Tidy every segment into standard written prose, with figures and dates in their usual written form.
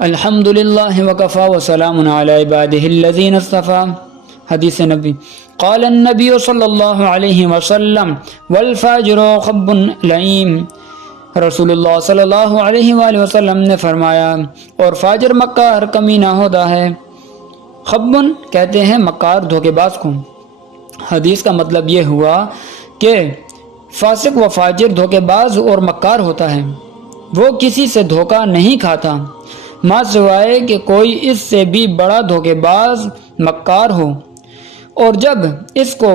الحمدللہ وکفا وسلام علی عبادہ الذین اصطفی۔ حدیث نبی قال النبی صلی اللہ علیہ وسلم والفاجر خب لئیم۔ رسول اللہ صلی اللہ علیہ وآلہ وسلم نے فرمایا اور فاجر مکار کمینہ ہوتا ہے۔ خبن کہتے ہیں مکار دھوکے باز کو۔ حدیث کا مطلب یہ ہوا کہ فاسق و فاجر دھوکے باز اور مکار ہوتا ہے، وہ کسی سے دھوکہ نہیں کھاتا ماں سوائے کہ کوئی اس سے بھی بڑا دھوکے باز مکار ہو، اور جب اس کو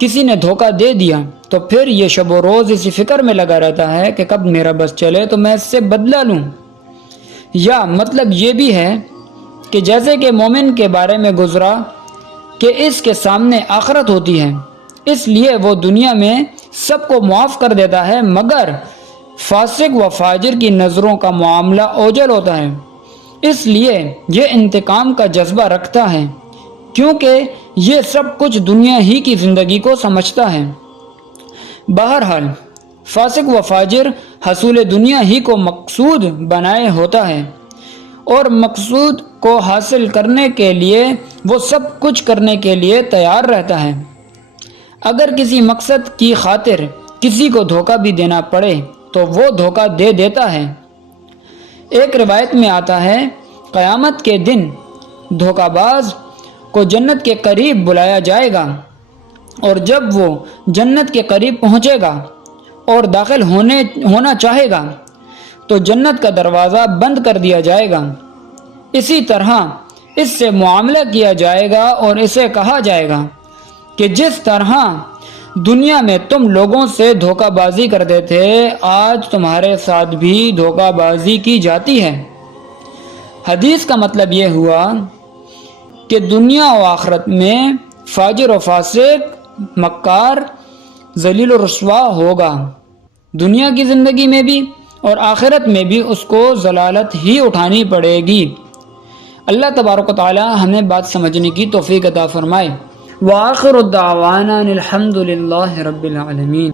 کسی نے دھوکہ دے دیا تو پھر یہ شب و روز اسی فکر میں لگا رہتا ہے کہ کب میرا بس چلے تو میں اس سے بدلہ لوں۔ یا مطلب یہ بھی ہے کہ جیسے کہ مومن کے بارے میں گزرا کہ اس کے سامنے آخرت ہوتی ہے، اس لیے وہ دنیا میں سب کو معاف کر دیتا ہے، مگر فاسق و فاجر کی نظروں کا معاملہ اوجھل ہوتا ہے، اس لیے یہ انتقام کا جذبہ رکھتا ہے، کیونکہ یہ سب کچھ دنیا ہی کی زندگی کو سمجھتا ہے۔ بہرحال فاسق و فاجر حصول دنیا ہی کو مقصود بنائے ہوتا ہے، اور مقصود کو حاصل کرنے کے لیے وہ سب کچھ کرنے کے لیے تیار رہتا ہے۔ اگر کسی مقصد کی خاطر کسی کو دھوکہ بھی دینا پڑے تو وہ دھوکہ دے دیتا ہے۔ ایک روایت میں آتا ہے قیامت کے دن دھوکہ باز کو جنت کے قریب بلایا جائے گا، اور جب وہ جنت کے قریب پہنچے گا اور داخل ہونا چاہے گا تو جنت کا دروازہ بند کر دیا جائے گا۔ اسی طرح اس سے معاملہ کیا جائے گا اور اسے کہا جائے گا کہ جس طرح دنیا میں تم لوگوں سے دھوکہ بازی کرتے تھے، آج تمہارے ساتھ بھی دھوکہ بازی کی جاتی ہے۔ حدیث کا مطلب یہ ہوا کہ دنیا و آخرت میں فاجر و فاسق مکار ذلیل و رسوا ہوگا، دنیا کی زندگی میں بھی اور آخرت میں بھی اس کو ضلالت ہی اٹھانی پڑے گی۔ اللہ تبارک و تعالی ہمیں بات سمجھنے کی توفیق عطا فرمائے۔ وآخر الدعوانا الحمد للہ رب العالمین۔